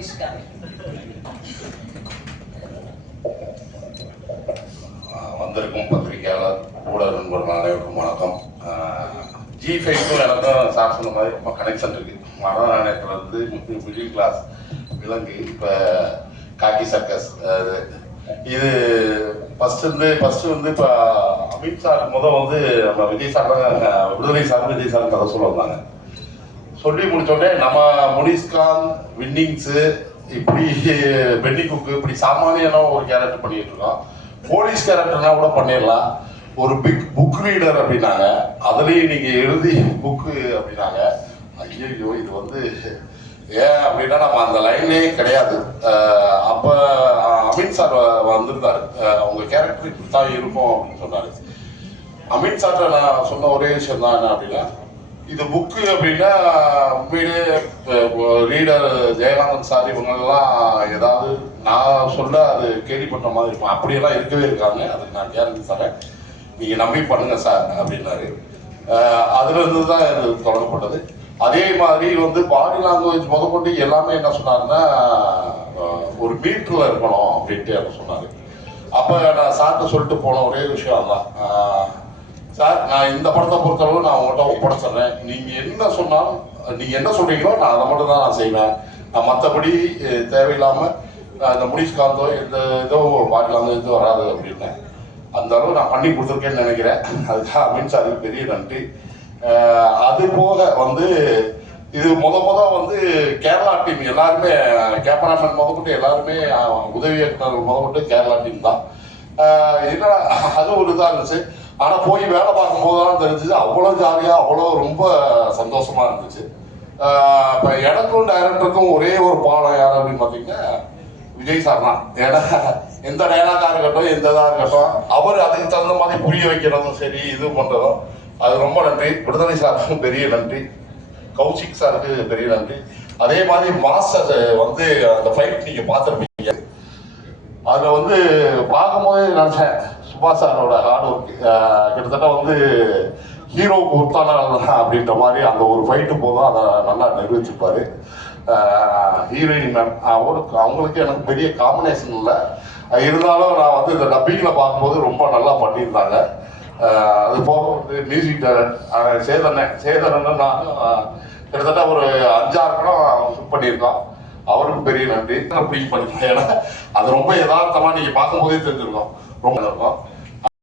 போலீஸ்காரன். வந்திருக்கும் பத்திரிகையாளர் ஊடக நண்பர்கள் அனைவருக்கும் வணக்கம். G5க்கும் எனக்கும் சார் சொன்ன மாதிரி ரொம்ப கனெக்ஷன் இருக்கு. மனநாயகத்தில் இருந்து மிடில் கிளாஸ் விலங்கு இப்போ காக்கி சர்க்கஸ் இது ஃபர்ஸ்ட் வந்து இப்போ அமித் சார் வந்து நம்ம விஜய் சார் தான் விடுதலை சார் கதை சொல்ல வந்தாங்க. சொல்லி முடிச்சோடனே நம்ம முனிஸ்கான் வின்னிங்ஸு இப்படி பென்னி குக்கு இப்படி சாமானியான ஒரு கேரக்டர் பண்ணிட்டு இருக்கோம். போலீஸ் கேரக்டர்னா கூட பண்ணிடலாம். ஒரு புக் ரீடர் அப்படின்னாங்க, அதுலேயும் நீங்கள் எழுதி புக்கு அப்படின்னாங்க. ஐயோ இது வந்து ஏன் அப்படின்னா நம்ம அந்த லைன்லேயே கிடையாது. அப்போ அமித் சார் வந்திருந்தார், அவங்க கேரக்டர் இப்படி தான் இருக்கும் அப்படின்னு சொன்னார். அமித் சார்ட்ட நான் சொன்ன ஒரே விஷயம் தான் என்ன அப்படின்னா, இது புக்கு அப்படின்னா உண்மையிலே ரீடர் ஜெயகாந்தன் சார் இவங்கெல்லாம் ஏதாவது நான் சொல்ல அது கேள்விப்பட்ட மாதிரி இருக்கும். அப்படியெல்லாம் இருக்கவே இருக்காங்க, அதுக்கு நான் கேரண்டி தரேன், நீங்கள் நம்பி பண்ணுங்க சார் அப்படின்னாரு. அதுலேருந்து தான் இது தொடங்கப்பட்டது. அதே மாதிரி வந்து பாடி லாங்குவேஜ் முதற்கொண்டு எல்லாமே என்ன சொன்னாருன்னா ஒரு மீட்டரில் இருக்கணும் அப்படின்ட்டு என்ன சொன்னார். அப்போ நான் சார்ட்ட சொல்லிட்டு போன ஒரே விஷயம் அதுதான், சார் நான் இந்த படத்தை பொறுத்தளவு நான் உங்கள்கிட்ட ஒப்படைச்சிடுறேன், நீங்கள் என்ன சொன்னாலும் நீங்கள் என்ன சொல்கிறீங்களோ நான் அதை மட்டும் தான் நான் செய்வேன், நான் மற்றபடி தேவையில்லாமல் இந்த முனிஸ்காந்தோ எந்த இதோ பாடி லாங்குவேஜோ வராது அப்படின்னு அந்த அளவு நான் பண்ணி கொடுத்துருக்கேன்னு நினைக்கிறேன். அதுக்காக அமித் சாருக்கு பெரிய நன்றி. அது போக வந்து இது வந்து கேரளா டீம் எல்லாருமே கேமராமேன் முதற்கொண்டு எல்லாருமே உதவி இயக்குனர் முதற்கொண்டு கேரளா டீம் தான். என்ன அது ஒரு இதாக இருந்துச்சு. ஆனால் போய் வேலை பார்க்கும்போது தான் தெரிஞ்சிச்சு அவ்வளோ ஜாலியாக அவ்வளோ ரொம்ப சந்தோஷமாக இருந்துச்சு. இப்போ எனக்கும் டைரக்டருக்கும் ஒரே ஒரு பாடம் யார் அப்படின்னு பார்த்தீங்கன்னா விஜய் சார் தான். ஏன்னா எந்த டைலாக்காக இருக்கட்டும் எந்த இதாக இருக்கட்டும் அவர் அதுக்கு தகுந்த மாதிரி புரிய வைக்கிறதும் சரி இது பண்ணுறதும் அது ரொம்ப நன்றி. விடுதலை சாருக்கும் பெரிய நன்றி, கௌஷிக் சாருக்கு பெரிய நன்றி. அதே மாதிரி மாஸ்டர் வந்து அந்த ஃபைட் நீங்கள் பார்த்துருப்பீங்க, அதில் வந்து பார்க்கும்போதே நினச்சேன் சுபாஷ் சாரோட ஹார்ட் ஒர்க் கிட்டத்தட்ட வந்து ஹீரோவுக்கு உத்தான அப்படின்ற மாதிரி அந்த ஒரு ஃபைட்டு போதும் அதை நல்லா நிரூபிச்சிருப்பாரு. ஹீரோயின் மேம் அவங்களுக்கு எனக்கு பெரிய காம்பினேஷன் இல்லை, இருந்தாலும் நான் வந்து இந்த டப்பிங்கில் பார்க்கும்போது ரொம்ப நல்லா பண்ணியிருந்தாங்க. அது போக வந்து மியூசிக் டைரக்டர் சேதனன்னு நான் கிட்டத்தட்ட ஒரு 5-6 படம் ஷூட் பண்ணியிருக்கோம், அவருக்கும் பெரிய நன்றி. அப்படி பண்ணிருக்கேன், ஏன்னா அது ரொம்ப யதார்த்தமாக நீங்கள் பார்க்கும்போதே தெரிஞ்சிருக்கோம், ரொம்ப இருக்கும்.